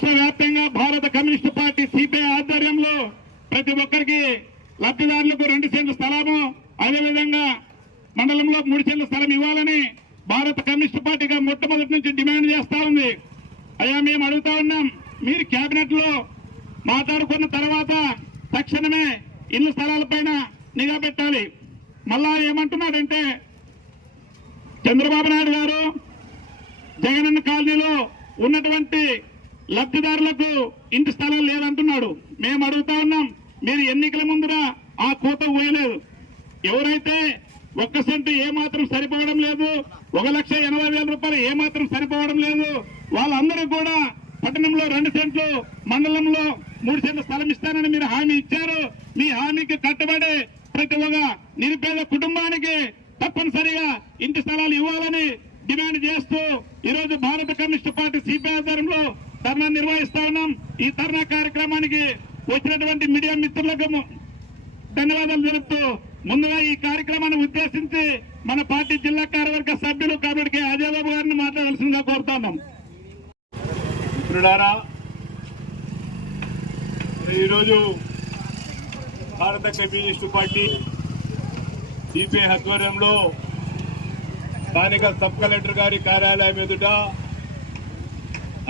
రాష్ట్ర వ్యాప్తంగా భారత కమ్యూనిస్టు పార్టీ సిపిఐ ఆధ్వర్యంలో ప్రతి ఒక్కరికి లబ్ధిదారులకు 2 సెంట్ల స్థలము, అదేవిధంగా మండలంలో 3 సెంట్ల స్థలం ఇవ్వాలని భారత కమ్యూనిస్టు పార్టీగా మొట్టమొదటి నుంచి డిమాండ్ చేస్తా ఉంది. అయ్యా, మేము అడుగుతా ఉన్నాం, మీరు కేబినెట్ లో మాట్లాడుకున్న తర్వాత తక్షణమే ఇళ్ల స్థలాలపైన నిఘా పెట్టాలి. మళ్ళా ఏమంటున్నాడంటే చంద్రబాబు నాయుడు గారు జగనన్న కాలనీలో ఉన్నటువంటి లబ్ధిదారులకు ఇంటి స్థలాలు లేదంటున్నాడు. మేము అడుగుతా ఉన్నాం, మీరు ఎన్నికల ముందర ఆ కోత ఊయలేదు. ఎవరైతే 1 సెంటు ఏమాత్రం సరిపోవడం లేదు, 1,80,000 రూపాయలు ఏమాత్రం సరిపోవడం లేదు, వాళ్ళందరూ కూడా పట్టణంలో 2 సెంట్లు, మండలంలో 3 సెంట్ల స్థలం ఇస్తానని మీరు హామీ ఇచ్చారు. మీ హామీకి కట్టుబడి ప్రతి ఒక్క నిరుపేద కుటుంబానికి తప్పనిసరిగా ఇంటి స్థలాలు ఇవ్వాలని డిమాండ్ చేస్తూ ఈరోజు భారత కమ్యూనిస్టు పార్టీ సిపిఐ ఆధ్వర్యంలో ధర్నా నిర్వహిస్తా ఉన్నాం. ఈ ధర్నా కార్యక్రమానికి వచ్చినటువంటి మీడియా మిత్రులకు ధన్యవాదాలు తెలుపుతూ ముందుగా ఈ కార్యక్రమాన్ని ఉద్దేశించి మన పార్టీ జిల్లా కార్యవర్గ సభ్యులు కాబట్టి అజయ్ బాబు గారిని మాట్లాడాల్సిందిగా కోరుతున్నాం. మిత్రులారా, ఈరోజు భారత కమ్యూనిస్టు పార్టీ సిపిఐ ఆధ్వర్యంలో స్థానిక సబ్ కలెక్టర్ గారి కార్యాలయం ఎదుట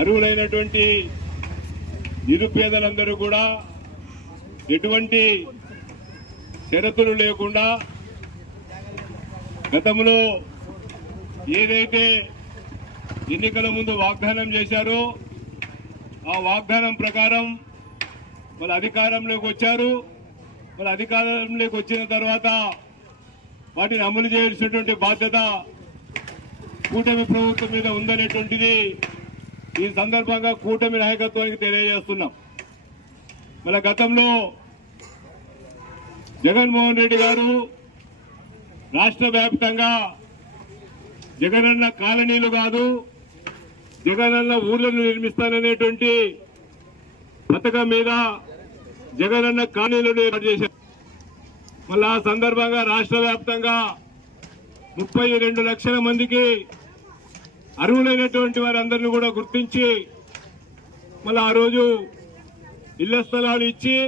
అర్హులైనటువంటి నిరుపేదలందరూ కూడా ఎటువంటి షరతులు లేకుండా గతంలో ఏదైతే ఎన్నికల ముందు వాగ్దానం చేశారో ఆ వాగ్దానం ప్రకారం వాళ్ళ అధికారంలోకి వచ్చారు. వాళ్ళ అధికారంలోకి వచ్చిన తర్వాత వాటిని అమలు చేయాల్సినటువంటి బాధ్యత కూటమి ప్రభుత్వం మీద ఉందనేటువంటిది ఈ సందర్భంగా కూటమి నాయకత్వానికి తెలియజేస్తున్నాం. మన గతంలో జగన్మోహన్ రెడ్డి గారు రాష్ట్ర వ్యాప్తంగా జగనన్న కాలనీలు కాదు, జగనన్న ఊర్లను నిర్మిస్తాననేటువంటి పథకం మీద జగనన్న కాలనీలను ఏర్పాటు చేశారు. మళ్ళీ ఆ సందర్భంగా రాష్ట్ర వ్యాప్తంగా 32 లక్షల మందికి అర్హులైనటువంటి వారందరినీ కూడా గుర్తించి మళ్ళీ ఆ రోజు ఇళ్ల స్థలాలు ఇచ్చి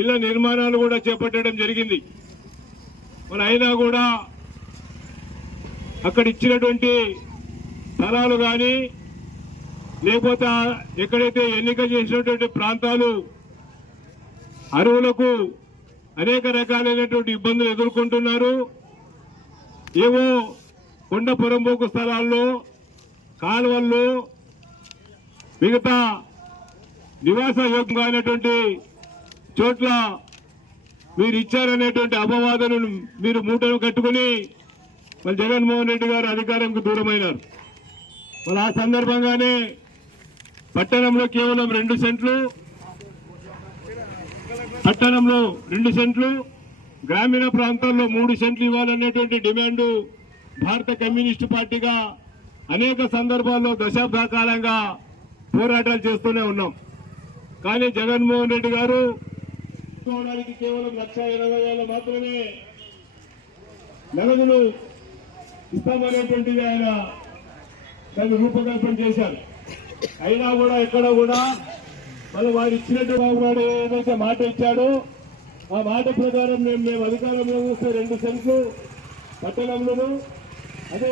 ఇళ్ల నిర్మాణాలు కూడా చేపట్టడం జరిగింది. మరి అయినా కూడా అక్కడ ఇచ్చినటువంటి స్థలాలు కానీ లేకపోతే ఎక్కడైతే ఎన్నిక చేసినటువంటి ప్రాంతాలు అర్హులకు అనేక రకాలైనటువంటి ఇబ్బందులు ఎదుర్కొంటున్నారు. ఏవో కొండ పొరంబోకు స్థలాల్లో, కాలువల్లో, మిగతా నివాస యోగ్యంగా అయినటువంటి చోట్ల మీరు ఇచ్చారనేటువంటి అపవాదులను మీరు మూటను కట్టుకుని మరి జగన్మోహన్ రెడ్డి గారు అధికారంకు దూరమైనారు. మరి ఆ సందర్భంగానే పట్టణంలో కేవలం 2 సెంట్లు, పట్టణంలో 2 సెంట్లు, గ్రామీణ ప్రాంతాల్లో 3 సెంట్లు ఇవ్వాలనేటువంటి డిమాండ్ భారత కమ్యూనిస్టు పార్టీగా అనేక సందర్భాల్లో దశాబ్ద కాలంగా పోరాటాలు చేస్తూనే ఉన్నాం. కానీ జగన్మోహన్ రెడ్డి గారు కేవలం 1,80,000 మాత్రమే నగదులు ఇస్తామనేటువంటిది ఆయన దాన్ని రూపకల్పన చేశారు. అయినా కూడా ఎక్కడ కూడా మనం వారు ఇచ్చినట్టు బాబుగారు ఏదైతే మాట ఇచ్చాడో ఆ మాట ప్రకారం మేము అధికారంలో వస్తే 2 సెంట్లు పట్టణంలోనూ అదే